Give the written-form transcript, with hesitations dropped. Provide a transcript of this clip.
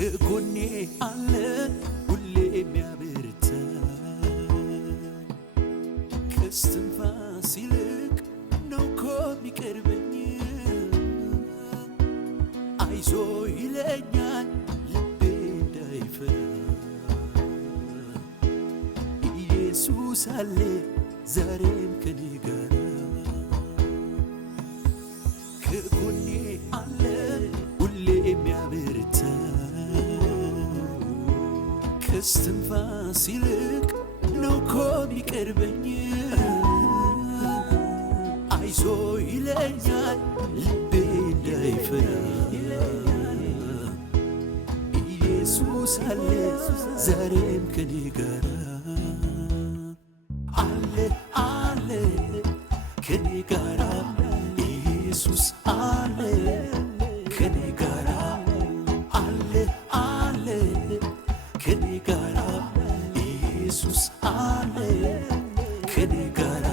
ከጎኔ አለ ሁሌ የሚያበረታኝ ከስትንፋስ ይልቅ ነው እኮ የሚቀርበኝ አይዞ ይለኛል ልቤ እንዳይፈራ ኢየሱስ አለ ዛሬም ከኔ ጋር ከጎኔ አለ ሁሌ የሚያበረታኝ ከስትንፋስ ይልቅ ነው እኮ የሚቀርበኝ አይዞ ይለኛል ልቤ እንዳይፈራ ኢየሱስ አለ ዛሬም ከኔ ጋር አለ አለ ከኔ ጋር ኢየሱስ አለ ከኔ ጋር አለ አለ ከኔ ጋር ኢየሱስ አለ ከኔ ጋር